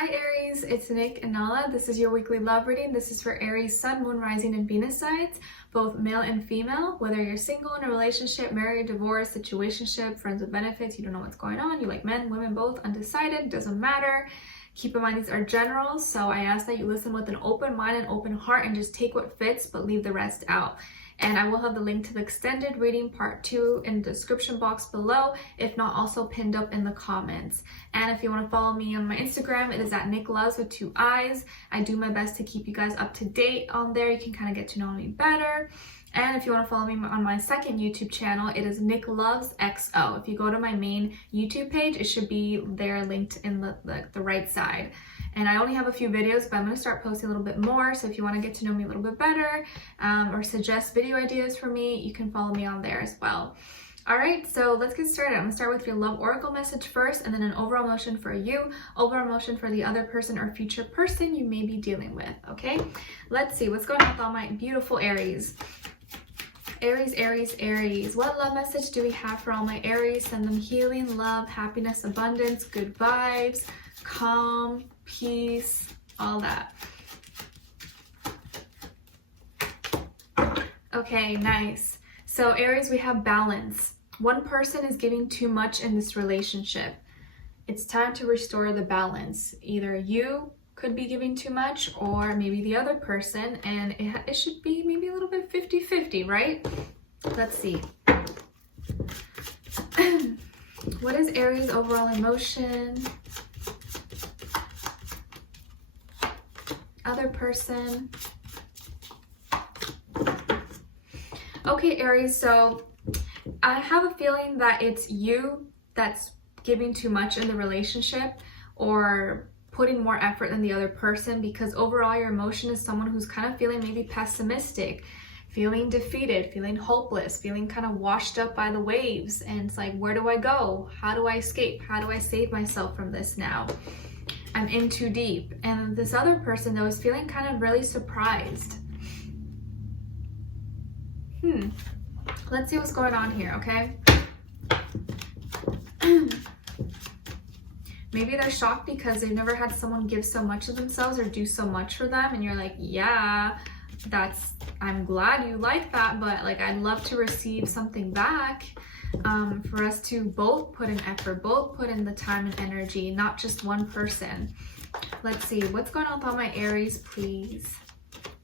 Hi Aries, it's Nick and Nala. This is your weekly love reading. This is for Aries, Sun, Moon, Rising, and Venus signs, both male and female. Whether you're single, in a relationship, married, divorced, situationship, friends with benefits, you don't know what's going on, you like men, women, both, undecided, doesn't matter. Keep in mind these are general, so I ask that you listen with an open mind and open heart and just take what fits, but leave the rest out. And I will have the link to the extended reading part 2 in the description box below, if not also pinned up in the comments. And if you want to follow me on my Instagram, it is at Nicloves with 2 eyes. I do my best to keep you guys up to date on there. You can kind of get to know me better. And if you want to follow me on my second YouTube channel, it is Nicloves XO. If you go to my main YouTube page, it should be there linked in the right side. And I only have a few videos, but I'm going to start posting a little bit more. So if you want to get to know me a little bit better or suggest video ideas for me, you can follow me on there as well. All right, so let's get started. I'm going to start with your love oracle message first, and then an overall emotion for you, overall emotion for the other person or future person you may be dealing with, okay? Let's see what's going on with all my beautiful Aries. Aries, Aries, Aries. What love message do we have for all my Aries? Send them healing, love, happiness, abundance, good vibes, calm, peace, all that. Okay, nice. So Aries, we have balance. One person is giving too much in this relationship. It's time to restore the balance. Either you could be giving too much or maybe the other person, and it should be maybe a little bit 50-50, right? Let's see. What is Aries' overall emotion? Other person. Okay, Aries, so I have a feeling that it's you that's giving too much in the relationship or putting more effort than the other person, because overall your emotion is someone who's kind of feeling maybe pessimistic, feeling defeated, feeling hopeless, feeling kind of washed up by the waves. And it's like, where do I go? How do I escape? How do I save myself from this now? I'm in too deep. And this other person though is feeling kind of really surprised. Let's see what's going on here, okay? Maybe they're shocked because they've never had someone give so much of themselves or do so much for them, and you're like, yeah, I'm glad you like that, but like I'd love to receive something back. For us to both put in effort, both put in the time and energy, not just one person. Let's see, what's going on with all my Aries, please?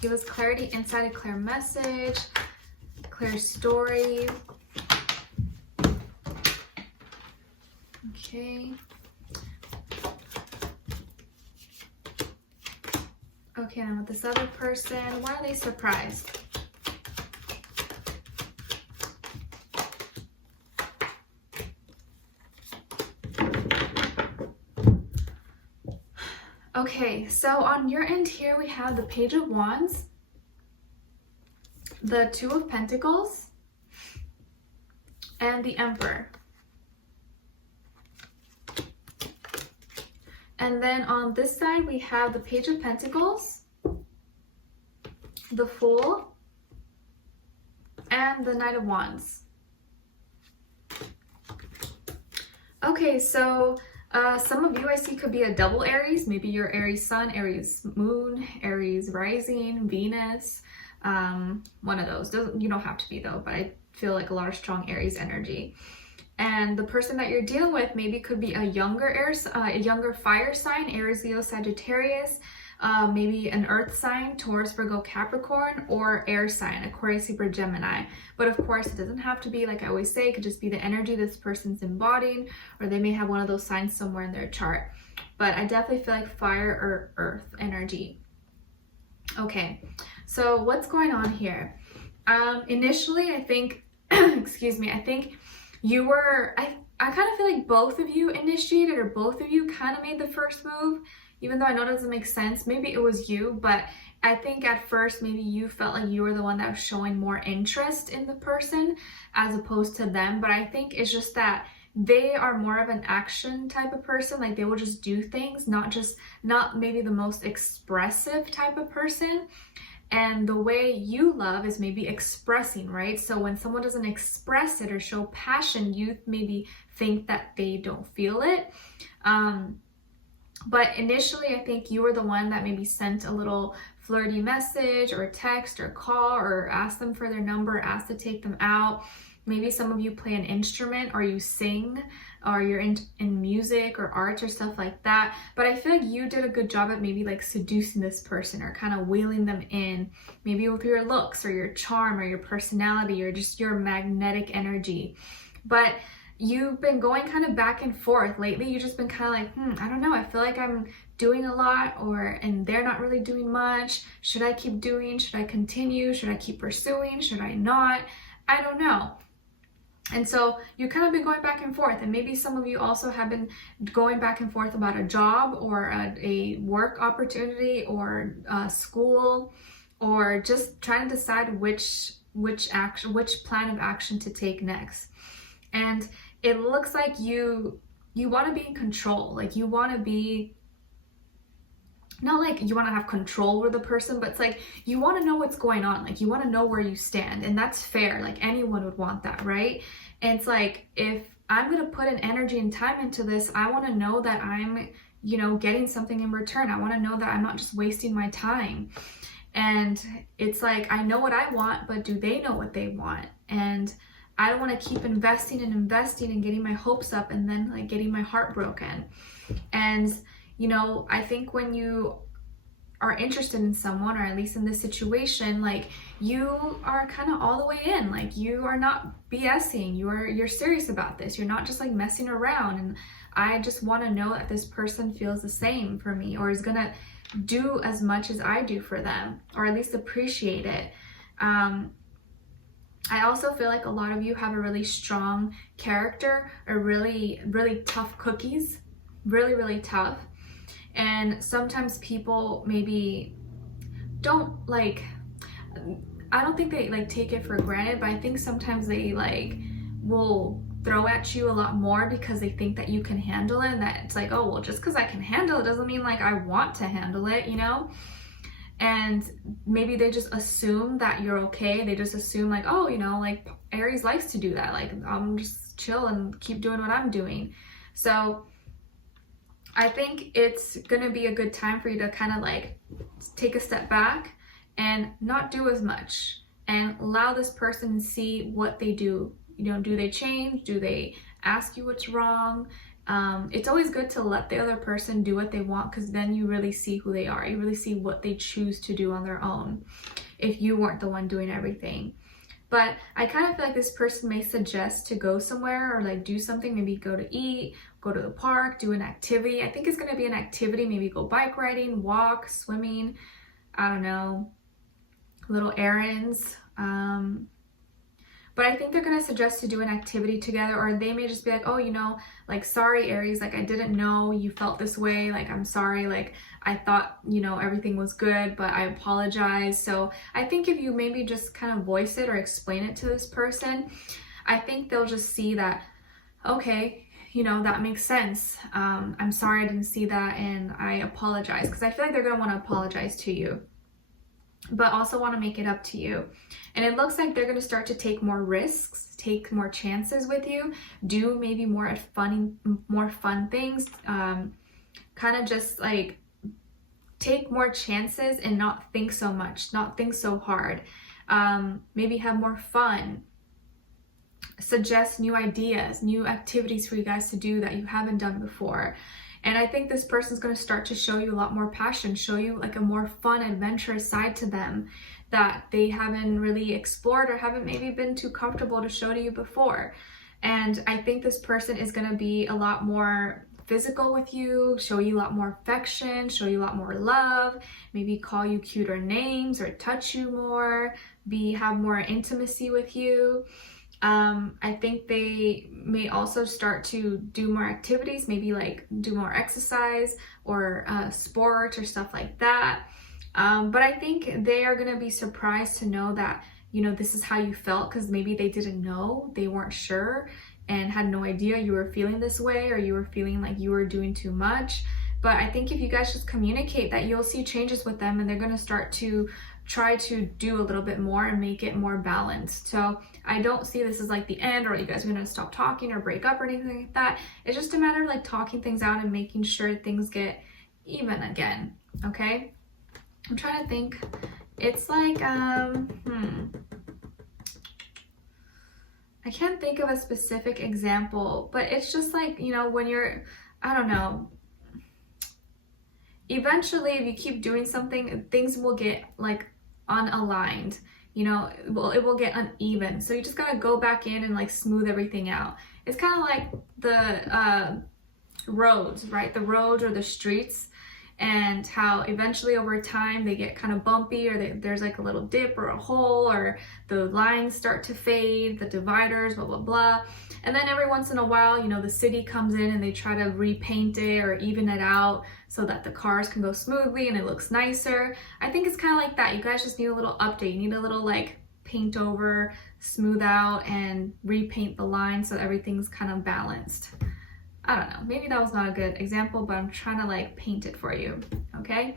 Give us clarity, insight, a clear message, clear story. Okay. Okay, now with this other person, why are they surprised? Okay, so on your end here, we have the Page of Wands, the Two of Pentacles, and the Emperor. And then on this side, we have the Page of Pentacles, the Fool, and the Knight of Wands. Okay, so some of you I see could be a double Aries. Maybe you're Aries Sun, Aries Moon, Aries Rising, Venus, one of those. You don't have to be though, but I feel like a lot of strong Aries energy. And the person that you're dealing with maybe could be a younger fire sign, Aries, Leo, Sagittarius, maybe an earth sign, Taurus, Virgo, Capricorn, or air sign, Aquarius, Libra, Gemini. But of course, it doesn't have to be, like I always say, it could just be the energy this person's embodying, or they may have one of those signs somewhere in their chart. But I definitely feel like fire or earth energy. Okay, so what's going on here? Initially, I think, excuse me, I think you were, I kind of feel like both of you initiated, or both of you kind of made the first move, even though I know it doesn't make sense. Maybe it was you, but I think at first maybe you felt like you were the one that was showing more interest in the person as opposed to them. But I think it's just that they are more of an action type of person. Like they will just do things, not maybe the most expressive type of person. And the way you love is maybe expressing, right? So when someone doesn't express it or show passion, you maybe think that they don't feel it. But initially, I think you were the one that maybe sent a little flirty message or text or call or asked them for their number, asked to take them out. Maybe some of you play an instrument or you sing or you're in music or arts or stuff like that. But I feel like you did a good job at maybe like seducing this person or kind of wheeling them in, maybe with your looks or your charm or your personality or just your magnetic energy. But you've been going kind of back and forth lately. You've just been kind of like, I don't know, I feel like I'm doing a lot and they're not really doing much. Should I keep doing? Should I continue? Should I keep pursuing? Should I not? I don't know. And so you kind of been going back and forth, and maybe some of you also have been going back and forth about a job or a work opportunity or school, or just trying to decide which plan of action to take next. And it looks like you want to be in control. Like you want to be, not like you want to have control over the person, but it's like you want to know what's going on. Like you want to know where you stand, and that's fair. Like anyone would want that, right? And it's like, if I'm going to put an energy and time into this, I want to know that I'm, getting something in return. I want to know that I'm not just wasting my time. And it's like, I know what I want, but do they know what they want? And I don't want to keep investing and getting my hopes up and then like getting my heart broken. And, I think when you are interested in someone, or at least in this situation, like you are kind of all the way in. Like you are not BSing. You're serious about this. You're not just like messing around. And I just want to know that this person feels the same for me, or is gonna do as much as I do for them, or at least appreciate it. I also feel like a lot of you have a really strong character, or really, really tough cookies, really, really tough. And sometimes people maybe don't like, I don't think they like take it for granted, but I think sometimes they like will throw at you a lot more because they think that you can handle it, and that it's like, oh, well, just because I can handle it doesn't mean like I want to handle it, And maybe they just assume that you're okay. They just assume like, oh, like Aries likes to do that. Like I'm just chill and keep doing what I'm doing. So I think it's gonna be a good time for you to kind of like take a step back and not do as much, and allow this person to see what they do. Do they change? Do they ask you what's wrong? It's always good to let the other person do what they want, because then you really see who they are. You really see what they choose to do on their own if you weren't the one doing everything. But I kind of feel like this person may suggest to go somewhere or like do something, maybe go to eat, go to the park, do an activity. I think it's going to be an activity, maybe go bike riding, walk, swimming, I don't know, little errands. But I think they're going to suggest to do an activity together, or they may just be like, oh, like, sorry, Aries, like, I didn't know you felt this way. Like, I'm sorry. Like, I thought, everything was good, but I apologize. So I think if you maybe just kind of voice it or explain it to this person, I think they'll just see that, okay, that makes sense. I'm sorry I didn't see that, and I apologize. Because I feel like they're going to want to apologize to you, but also want to make it up to you. And it looks like they're going to start to take more risks, take more chances with you, do maybe more fun things, kind of just like take more chances and not think so much, not think so hard, maybe have more fun, suggest new ideas, new activities for you guys to do that you haven't done before. And I think this person's going to start to show you a lot more passion, show you like a more fun, adventurous side to them that they haven't really explored or haven't maybe been too comfortable to show to you before. And I think this person is going to be a lot more physical with you, show you a lot more affection, show you a lot more love, maybe call you cuter names or touch you more, have more intimacy with you. I think they may also start to do more activities, maybe like do more exercise or sport or stuff like that. But I think they are going to be surprised to know that, this is how you felt, because maybe they didn't know, they weren't sure and had no idea you were feeling this way, or you were feeling like you were doing too much. But I think if you guys just communicate that, you'll see changes with them, and they're going to start to try to do a little bit more and make it more balanced. So I don't see this as like the end, or you guys are going to stop talking or break up or anything like that. It's just a matter of like talking things out and making sure things get even again, okay? I'm trying to think. It's like, I can't think of a specific example, but it's just like, you know, when you're, I don't know, eventually if you keep doing something, things will get like unaligned, you know, it will get uneven. So you just gotta go back in and like smooth everything out. It's kind of like the roads, right? The roads or the streets, and how eventually over time they get kind of bumpy, or there's like a little dip or a hole, or the lines start to fade, the dividers, blah, blah, blah. And then every once in a while, you know, the city comes in and they try to repaint it or even it out so that the cars can go smoothly and it looks nicer. I think it's kind of like that. You guys just need a little update. You need a little like paint over, smooth out, and repaint the lines so everything's kind of balanced. I don't know, maybe that was not a good example, but I'm trying to like paint it for you, okay?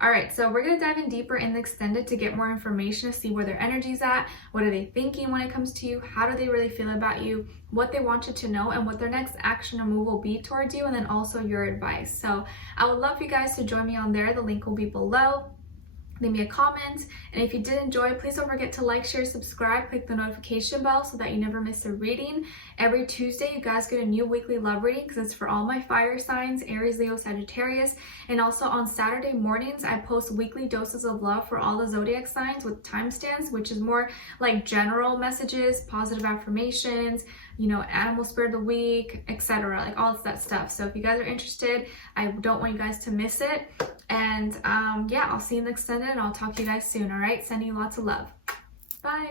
All right, so we're gonna dive in deeper in the extended to get more information, to see where their energy's at, what are they thinking when it comes to you, how do they really feel about you, what they want you to know, and what their next action or move will be towards you, and then also your advice. So I would love for you guys to join me on there. The link will be below. Leave me a comment, and if you did enjoy, please don't forget to like, share, subscribe, click the notification bell so that you never miss a reading. Every Tuesday you guys get a new weekly love reading because it's for all my fire signs, Aries, Leo, Sagittarius. And also on Saturday mornings I post weekly doses of love for all the zodiac signs with timestamps, which is more like general messages, positive affirmations, you know, animal spirit of the week, etc., like all of that stuff. So if you guys are interested, I don't want you guys to miss it. And yeah, I'll see you in the extended, and I'll talk to you guys soon. All right, sending you lots of love. Bye.